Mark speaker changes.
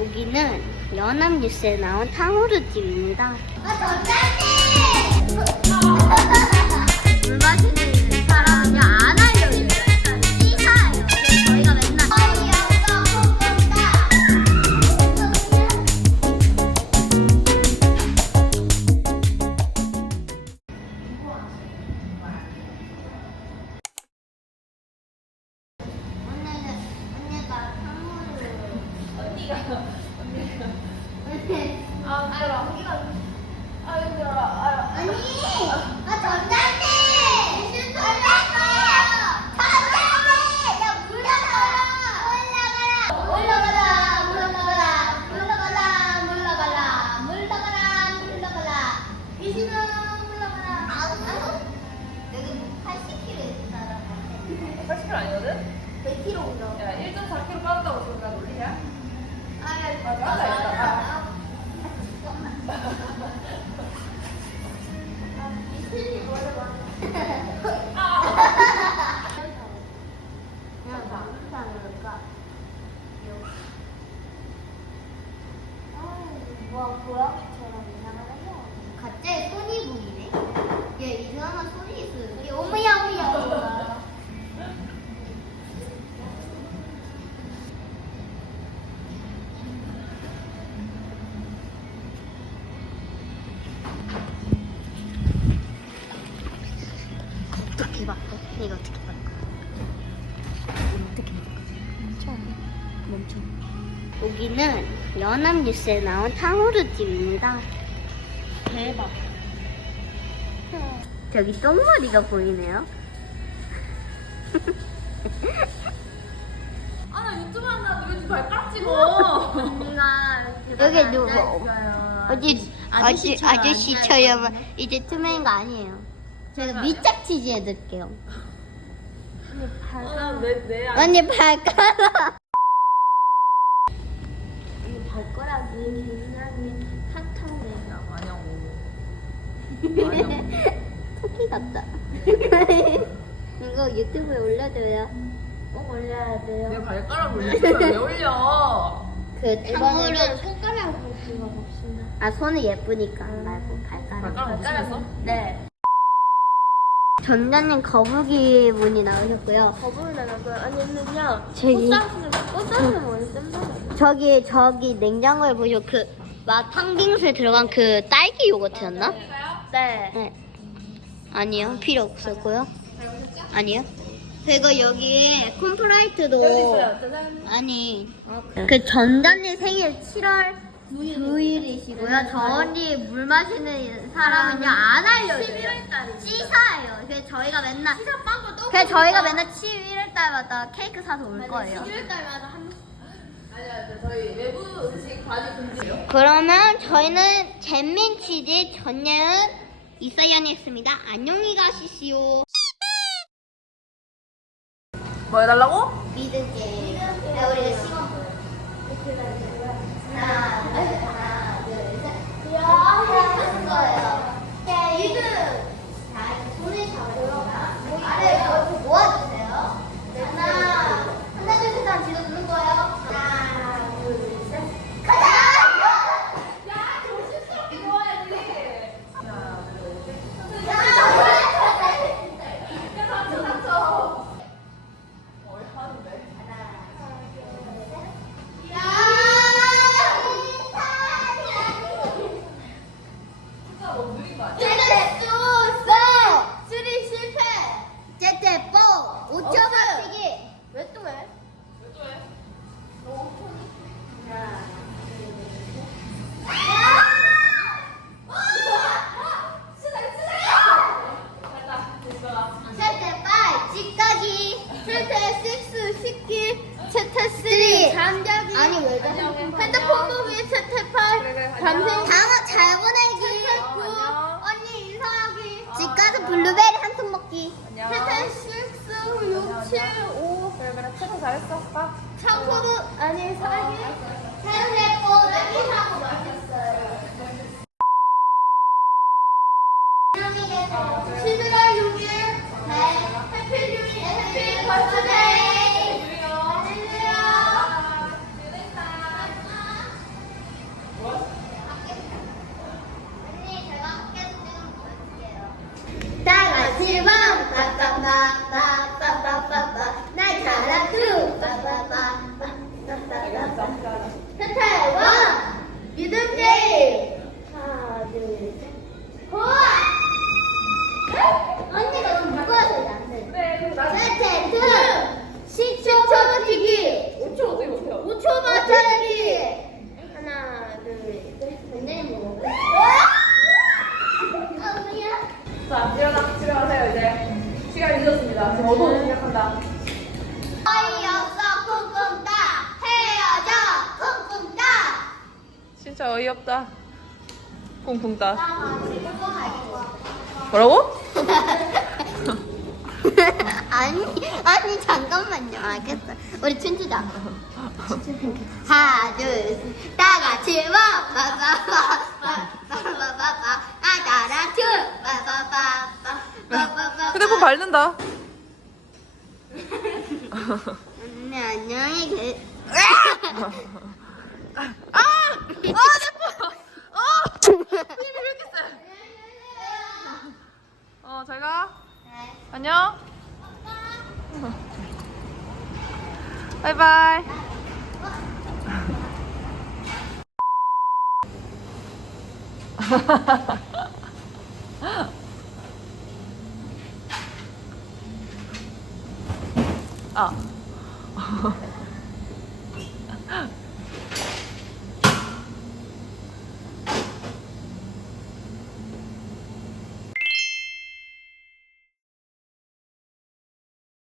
Speaker 1: 여기는 연합뉴스에 나온 탕후루집입니다. 물 마시는
Speaker 2: 아니거든?
Speaker 1: 100kg 온다
Speaker 2: 야, 1.4kg 빠졌다고 소리가 놀리냐?
Speaker 1: 아,
Speaker 2: 맞아, 맞아.
Speaker 1: 갑자기 손이 보이네. 얘 이상한 손이 있어요. 얘 어머야 어머야. 이거? 어떻게 여기는 연합뉴스에 나온 탕후루집입니다. 대박. 저기 똥머리가 보이네요.
Speaker 2: 아, 나 유튜브 한다고 왜 발가락 찍어?
Speaker 1: 여기 누구? 어디 아저씨 아저씨처럼 이제 투명인 거 아니에요. 제가 밑짝 치즈 해드릴게요.
Speaker 2: 아, 내, 내 안.
Speaker 1: 언니 발가락. 언니 발가락이 굉장히 핫한데.
Speaker 2: 아냐고.
Speaker 1: 토끼 같다. 이거 유튜브에 올려줘요. 꼭 올려야 돼요.
Speaker 2: 내 발가락을 유튜브에 왜 올려?
Speaker 1: 그 탕후루 손가락으로 찍어봅시다. 아 손은 예쁘니까 말고 발가락.
Speaker 2: 발가락 못 찍었어?
Speaker 1: 네. 전자님 거북이 분이 나오셨고요.
Speaker 3: 거부를 나가고요. 아니면요.
Speaker 1: 저기
Speaker 3: 꽃사슴은 꽃사슴은 원래 쌤쌤
Speaker 1: 저기 저기 냉장고에 보시고 그막 탕빙수에 들어간 그 딸기 요거트였나?
Speaker 3: 네.
Speaker 1: 네. 아니요 필요 없었고요. 아니요. 그리고 여기 콤프라이트도.
Speaker 2: 짜잔.
Speaker 1: 아니 그 전자님 생일 7월 9일 이시고요. 저 언니 물 마시는 사람은요 안 알려줘요.
Speaker 3: 11월달이죠.
Speaker 1: 씻어요. 그래서 저희가 맨날
Speaker 3: 시사 빵도 또.
Speaker 1: 그래서 저희가 맨날 11월 달마다 케이크 사서 올 거예요.
Speaker 3: 11월달마다 한.
Speaker 2: 아니야, 저희 외부 음식 금지예요.
Speaker 1: 그러면 저희는 잼민 치즈 전예은 이사연이 했습니다. 안녕히 가시시오.
Speaker 2: 뭐 해달라고?
Speaker 1: 믿을게. 야, 우리 시간 보여. 블루베리 한 통 먹기
Speaker 2: 안녕.
Speaker 3: 채택 6, 6, 7, 5.
Speaker 2: 그래, 그래. 최선 잘했어. 가.
Speaker 3: 차코도 아니 사기.
Speaker 1: 잘했고 여
Speaker 3: 늦었습니다. 지금 어두워 시작한다.
Speaker 1: 어이없어 쿵쿵 따 헤어져 쿵쿵 따
Speaker 2: 진짜 어이없다. 쿵쿵 따. 뭐라고?
Speaker 1: 아니 아니 잠깐만요 알겠어 우리 춘추자 하나 둘셋다 같이 바바바바
Speaker 2: 휴대폰 밟는다.
Speaker 1: 언니 안녕히 계
Speaker 2: 아! 아, 내 폰! 어! 힘이 왜 이렇게 세? 어, 잘 가. 안녕. 바이바이. 아.